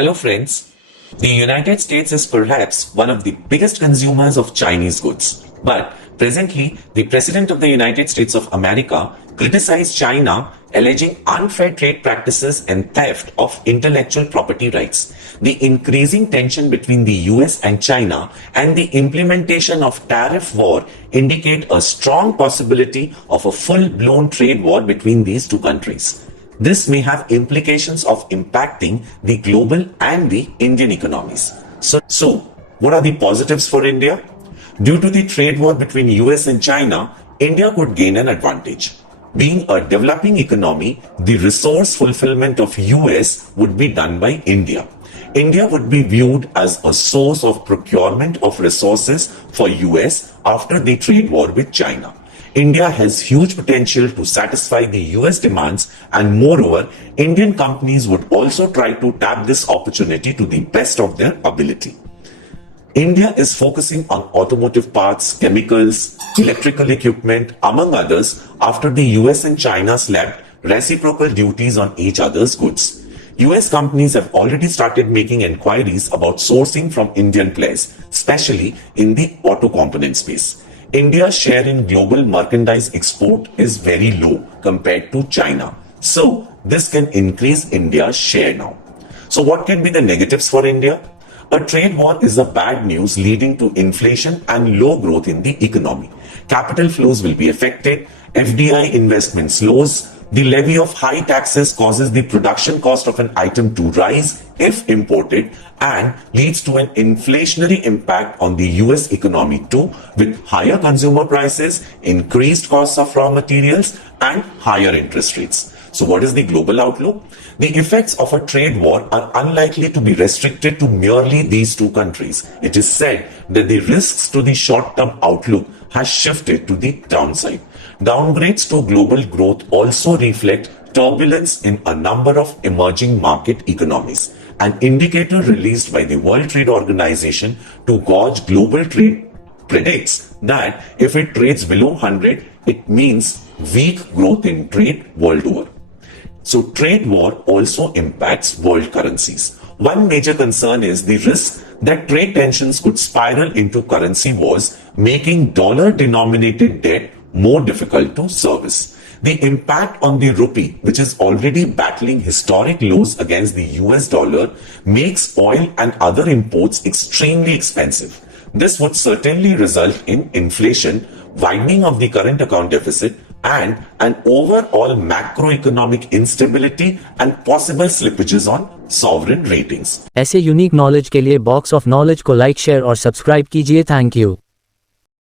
Hello friends. The United States is perhaps one of the biggest consumers of Chinese goods. But presently, the President of the United States of America criticized China, alleging unfair trade practices and theft of intellectual property rights. The increasing tension between the US and China and the implementation of tariff war indicate a strong possibility of a full-blown trade war between these two countries. This may have implications of impacting the global and the Indian economies. So, what are the positives for India? Due to the trade war between US and China, India could gain an advantage. Being a developing economy, the resource fulfillment of US would be done by India. India would be viewed as a source of procurement of resources for US after the trade war with China. India has huge potential to satisfy the US demands, and moreover, Indian companies would also try to tap this opportunity to the best of their ability. India is focusing on automotive parts, chemicals, electrical equipment, among others, after the US and China slapped reciprocal duties on each other's goods. US companies have already started making inquiries about sourcing from Indian players, especially in the auto component space. India's share in global merchandise export is very low compared to China. So, this can increase India's share now. So, what can be the negatives for India? A trade war is a bad news leading to inflation and low growth in the economy. Capital flows will be affected, FDI investment slows, the levy of high taxes causes the production cost of an item to rise if imported and leads to an inflationary impact on the US economy too, with higher consumer prices, increased costs of raw materials, and higher interest rates. So what is the global outlook? The effects of a trade war are unlikely to be restricted to merely these two countries. It is said that the risks to the short-term outlook has shifted to the downside. Downgrades to global growth also reflect turbulence in a number of emerging market economies. An indicator released by the World Trade Organization to gauge global trade predicts that if it trades below 100, it means weak growth in trade world over. So trade war also impacts world currencies. One major concern is the risk that trade tensions could spiral into currency wars, making dollar-denominated debt more difficult to service. The impact on the rupee, which is already battling historic lows against the US dollar, makes oil and other imports extremely expensive. This would certainly result in inflation, widening of the current account deficit, and an overall macroeconomic instability and possible slippages on sovereign ratings. ऐसे unique knowledge के लिए box of knowledge को like share और subscribe कीजिए। Thank you.